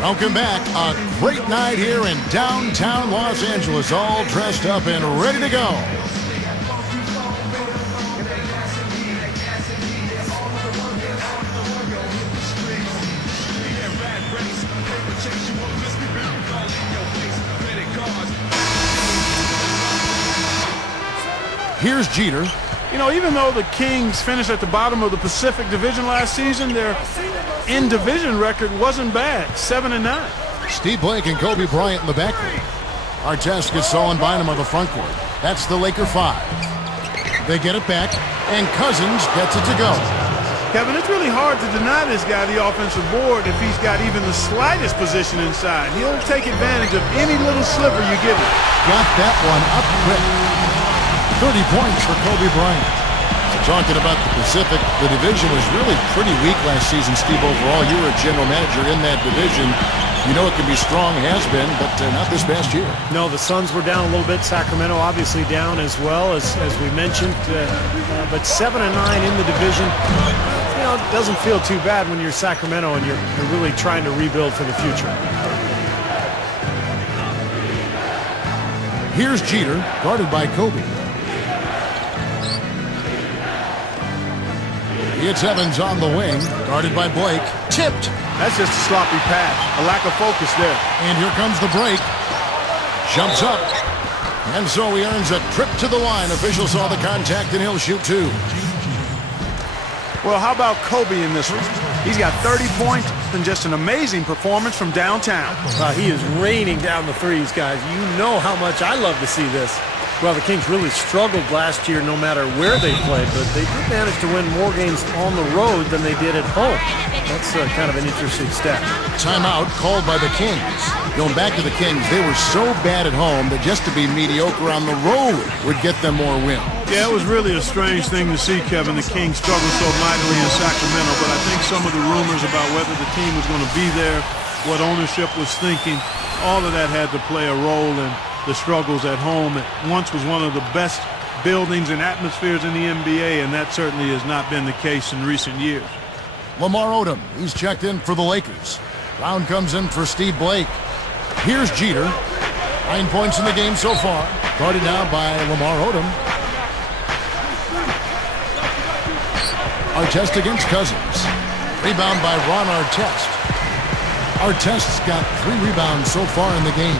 Welcome back. A great night here in downtown Los Angeles, all dressed up and ready to go. Here's Jeter. You know, even though the Kings finished at the bottom of the Pacific Division last season, their in-division record wasn't bad, 7-9. Steve Blake and Kobe Bryant in the backcourt. Artest gets Saul and Bynum on the front court. That's the Laker 5. They get it back, and Cousins gets it to go. Kevin, it's really hard to deny this guy the offensive board if he's got even the slightest position inside. He'll take advantage of any little sliver you give him. Got that one up quick. 30 points for Kobe Bryant. Talking about the Pacific, the division was really pretty weak last season, Steve, overall. You were a general manager in that division. You know it can be strong, has been, but not this past year. No, the Suns were down a little bit. Sacramento obviously down as well, as we mentioned. But 7-9 in the division, you know, it doesn't feel too bad when you're Sacramento and you're really trying to rebuild for the future. Here's Jeter, guarded by Kobe. It's Evans on the wing, guarded by Blake. Tipped. That's just a sloppy pass, a lack of focus there. And here comes the break. Jumps up. And so he earns a trip to the line. Officials saw the contact, and he'll shoot two. Well, how about Kobe in this one? He's got 30 points and just an amazing performance from downtown. He is raining down the threes, guys. You know how much I love to see this. Well, the Kings really struggled last year no matter where they played, but they did manage to win more games on the road than they did at home. That's kind of an interesting stat. Timeout called by the Kings. Going back to the Kings, they were so bad at home that just to be mediocre on the road would get them more wins. Yeah, it was really a strange thing to see, Kevin. The Kings struggled so mightily in Sacramento, but I think some of the rumors about whether the team was going to be there, what ownership was thinking, all of that had to play a role in the struggles at home. It once was one of the best buildings and atmospheres in the NBA, and that certainly has not been the case in recent years. Lamar Odom, he's checked in for the Lakers. Brown comes in for Steve Blake. Here's Jeter. 9 points in the game so far. Guarded now by Lamar Odom. Artest against Cousins. Rebound by Ron Artest. Artest's got 3 rebounds so far in the game.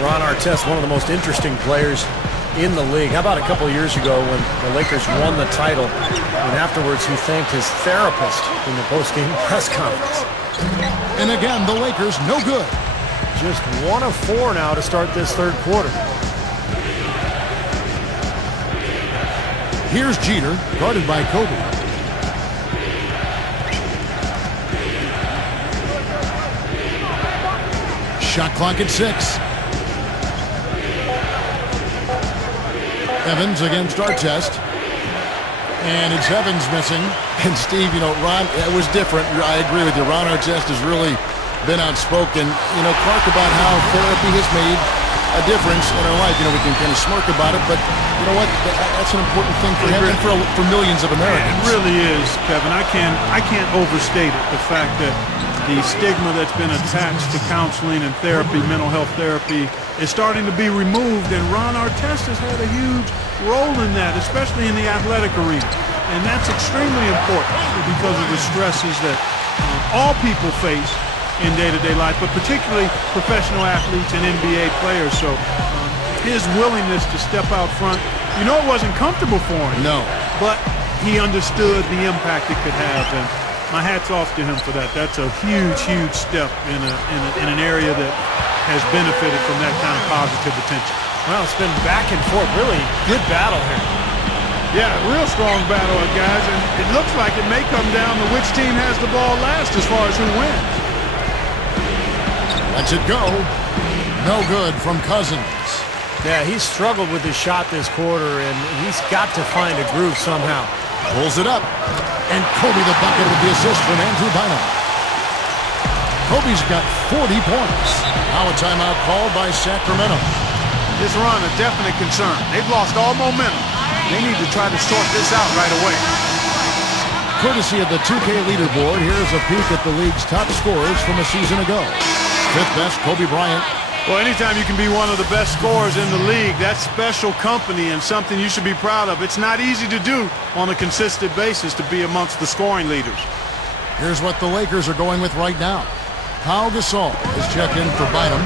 Ron Artest, one of the most interesting players in the league. How about a couple of years ago when the Lakers won the title, and afterwards he thanked his therapist in the post-game press conference. And again, the Lakers no good. Just 1 of 4 now to start this third quarter. Here's Jeter, guarded by Kobe. Shot clock at 6. Evans against Artest. And it's Evans missing. And Steve, you know, Ron, it was different. I agree with you. Ron Artest has really been outspoken. You know, Clark, about how therapy has made a difference in our life. You know, we can kind of smirk about it, but you know what? That's an important thing for him and for millions of Americans. It really is, Kevin. I can't overstate it. The fact that the stigma that's been attached to counseling and therapy, mental health therapy, is starting to be removed, and Ron Artest has had a huge role in that, especially in the athletic arena. And that's extremely important because of the stresses that all people face in day-to-day life, but particularly professional athletes and NBA players. So his willingness to step out front, you know, it wasn't comfortable for him. No. But he understood the impact it could have, and my hat's off to him for that. That's a huge, huge step in an area that has benefited from that kind of positive attention. Well, it's been back and forth. Really good battle here. Yeah, real strong battle, guys, and it looks like it may come down to which team has the ball last as far as who wins. Lets it go. No good from Cousins. Yeah, he's struggled with his shot this quarter, and he's got to find a groove somehow. Pulls it up. And Kobe the bucket with the assist from Andrew Bynum. Kobe's got 40 points. Now a timeout called by Sacramento. This run a definite concern. They've lost all momentum. They need to try to sort this out right away. Courtesy of the 2K leaderboard, here's a peek at the league's top scorers from a season ago. Fifth best, Kobe Bryant. Well, anytime you can be one of the best scorers in the league, that's special company and something you should be proud of. It's not easy to do on a consistent basis to be amongst the scoring leaders. Here's what the Lakers are going with right now. Pau Gasol is checked in for Bynum.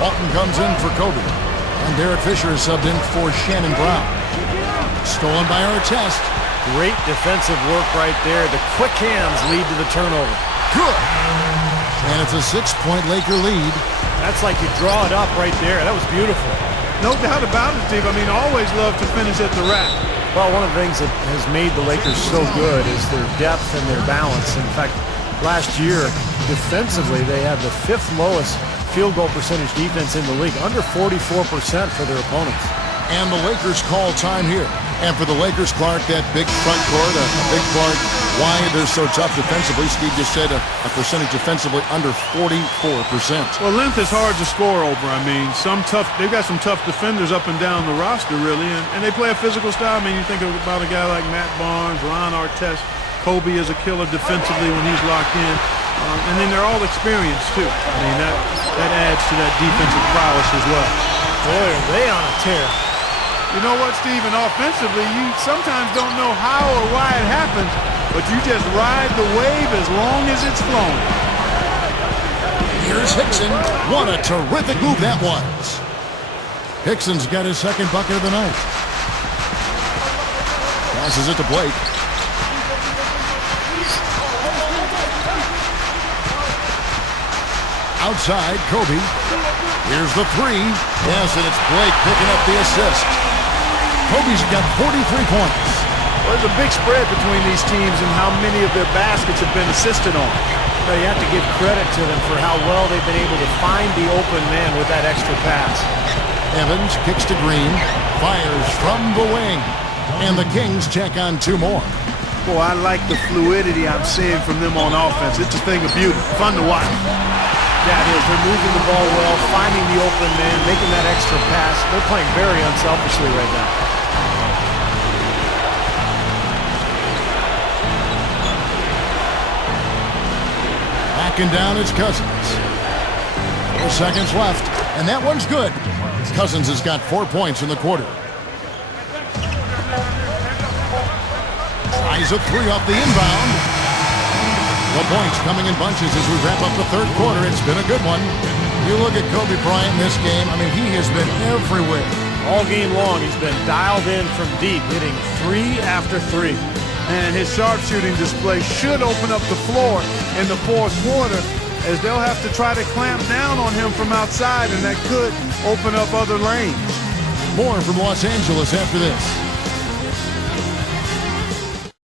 Walton comes in for Kobe. And Derek Fisher is subbed in for Shannon Brown. Stolen by Artest. Great defensive work right there. The quick hands lead to the turnover. Good. And it's a 6-point Laker lead. That's like you draw it up right there. That was beautiful. No doubt about it, Steve. I mean, always love to finish at the rack. Well, one of the things that has made the Lakers so good is their depth and their balance. In fact, last year, defensively, they had the 5th lowest field goal percentage defense in the league, under 44% for their opponents. And the Lakers call time here. And for the Lakers, Clark, that big front court, a big part why they're so tough defensively. Steve just said a percentage defensively under 44%. Well, length is hard to score over. I mean, they've got some tough defenders up and down the roster, really, and they play a physical style. I mean, you think about a guy like Matt Barnes, Ron Artest. Kobe is a killer defensively when he's locked in. And then they're all experienced, too. I mean, that adds to that defensive prowess as well. Boy, are they on a tear. You know what, Stephen? Offensively, you sometimes don't know how or why it happens, but you just ride the wave as long as it's flowing. Here's Hickson. What a terrific move that was. Hickson's got his second bucket of the night. Passes it to Blake. Outside, Kobe. Here's the three. Yes, and it's Blake picking up the assist. Kobe's got 43 points. Well, there's a big spread between these teams and how many of their baskets have been assisted on. Well, you have to give credit to them for how well they've been able to find the open man with that extra pass. Evans kicks to Green. Fires from the wing. And the Kings check on 2 more. Boy, I like the fluidity I'm seeing from them on offense. It's a thing of beauty. Fun to watch. Yeah, it is. They're moving the ball well, finding the open man, making that extra pass. They're playing very unselfishly right now. Backing down is Cousins. 4 seconds left, and that one's good. Cousins has got 4 points in the quarter. Tries a 3 off the inbound. The points coming in bunches as we wrap up the 3rd quarter. It's been a good one. You look at Kobe Bryant in this game, I mean, he has been everywhere. All game long, he's been dialed in from deep, hitting 3 after 3. And his sharpshooting display should open up the floor in the 4th quarter, as they'll have to try to clamp down on him from outside, and that could open up other lanes. More from Los Angeles after this.